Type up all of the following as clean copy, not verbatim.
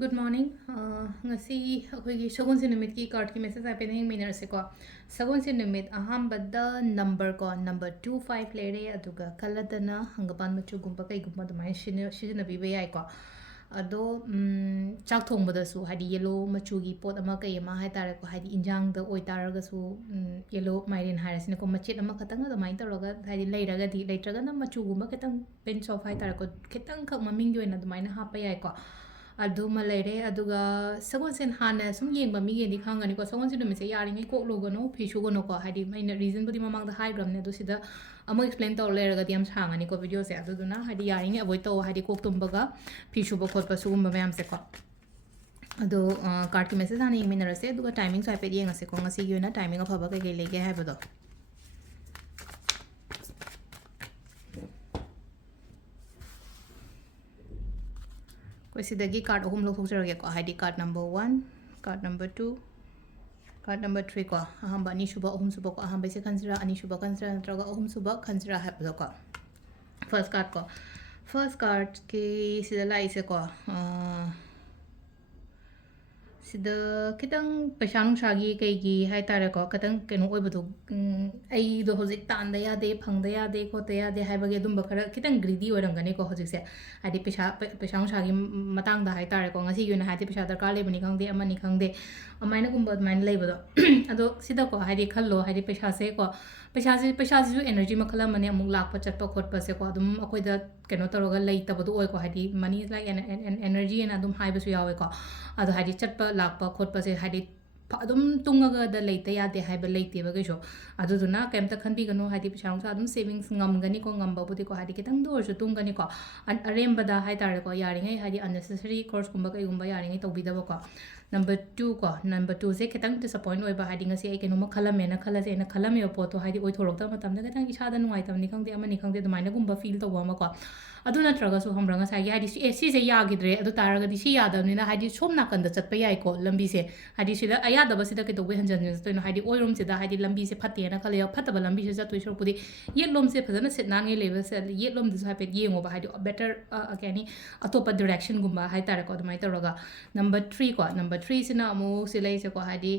Good morning. Ngasigi akhoi sagun se numit ki card ki message ape nahi miner se ko sagun se numit aham badda number ko number 25 lere aduga kaladana hangapan machu gumba kai gumba dumai shina bi be ai ko ado chak thong bada su hadi yellow machu gi pot ama kai ama hai tare ko hadi injang da oi taraga su yellow mairin hairasine ko machet ama khatanga da mai taraga hadi leiraga di leitraga na machu gumba ketang bench of hai tare ko ketang khak maming gi oina dumai na ha pa yai ko aduma lere aduga sagon sen hana sum yengba mi gendi khangani ko sagon sen numise yaringai kok logono phishu gono ko hadi maina reason budi mamang da high gram ne do sida amo explain taw lere ga diam sangani ko video se aduduna hadi yaringai avoid taw hadi kok tumbaga phishu ba khot pa sugum ba mayam se ko ado card ki message ani minara se aduga timing so ipe yenga se ko ngasi gi na timing of haba kai lege hai bado Koisidagi card ahum lok thokjarage ko ID card number 1 card number 2 card number 3 ko ahamba ani shuba ahum suba ko ahamba se khansira ani shuba khansira natraga ahum suba khansira hapdo ko first card ki sida lai se ko sida kitang paisang shagi kai gi hai tare ko katang kenu oi budu ai do hojik tan da ya de phang da ya de ko te ya de hai bage dum bakara kitang greedy orangani ko hojik se adi paisang shagi matang da hai tare ko ngasi gi na hai paisa darkar le bani khang de amani khang de amaina gumba main lei bodo ado sida ko hai de khallo hai de paisa se ko paisa ju energy makhala mane amuk lak pa chat pa khot pa se ko adum akoi da keno taroga lei ta bodu oi ko hai di money is like an energy and adum hai basu yawe ko ado hai di chat pa lak pa khot pa se hai di adum tungaga da leita ya de hai ba leite ba gesho adu duna kemta khanbi gano hai di paisa sa adum savings ngam gani ko ngam ba budi ko hai di kitang do su tung gani ko arem bada hai tar ko yari ngai hai di unnecessary course kumba kai gumba yari ngai tobi da ba ko number 2 ko number 2 se kitang disappoint oi ba hai di ngasi ai kenu ma khala me na khala se na khala me po to hai di oi thorok ta matam da kitang isa da nuai tam ni khang de amani khang de dumai na gumba feel to ba ma ko adu na traga so hamra nga sa gi hai di si se ya gi dre adu taraga di si ya da ni na hai di som na kan da chat pa yai ko lambi se hai di sida aya da ba sida ke to we hanjan ni to hai di oi rom se da hai di lambi se phatte na khala ya phatta ba lambi se ja to shor pudi yet lom se phajana set na nge level se yet lom du sa pe yengo ba hai di better akani atopa direction gumba hai tara ko dumai taraga number 3 ko number 3 sina amu silai se ko hai di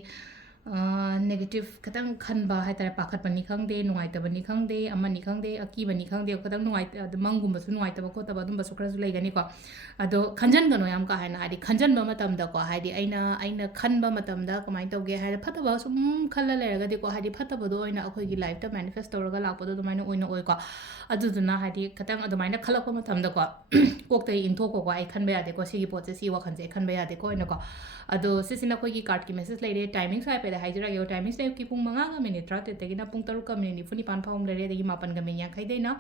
negative katang khanba hai tara pakhat pani khangde nuai ta bani khangde amani khangde aki bani khangde katang nuai ta mangum ba su nuai ta ba ko ta ba dum ba su khra su lai gani ko ado khanjan gano yam ka hai na adi khanjan ba matam da ko hai di aina khanba matam da kamai toge hai phata ba sum khalla le raga di ko hai di phata ba do aina akhoi gi life ta manifest toraga lak pa do dumai na oina oi ko adu duna hai di katang adumai na khalak pa matam da ko kok tai in thok ko ai khan ba ya de ko si gi pot se si wa khan je khan ba ya de ko ina ko ado sisina khoi gi card ki message lai re timing sai pe haijra yo timing se ki pung manga ga minute ra te te na pung taru ka minute funi pan phawm le re de mapan ga min yang khai dei na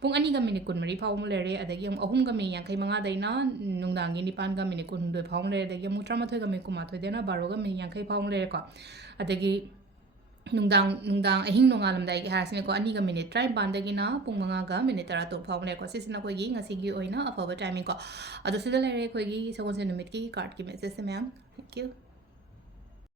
pung ani ga minute kun mari phawm le re adagi ahum ga min yang khai manga dei na nungdang gi ni pan ga minute kun doi phawm le de mu tra ma thoi ga min kuma thoi de na baro ga min yang khai phawm le ko adagi nungdang ahing nongalam dai ha sine ko ani ga minute try ban de gi na pung manga ga minute ra to phawm le ko sisina ko gi ngasi gi oina afaba timing ko ado sida le re ko gi sagon se numit ki card ki message se ma'am thank you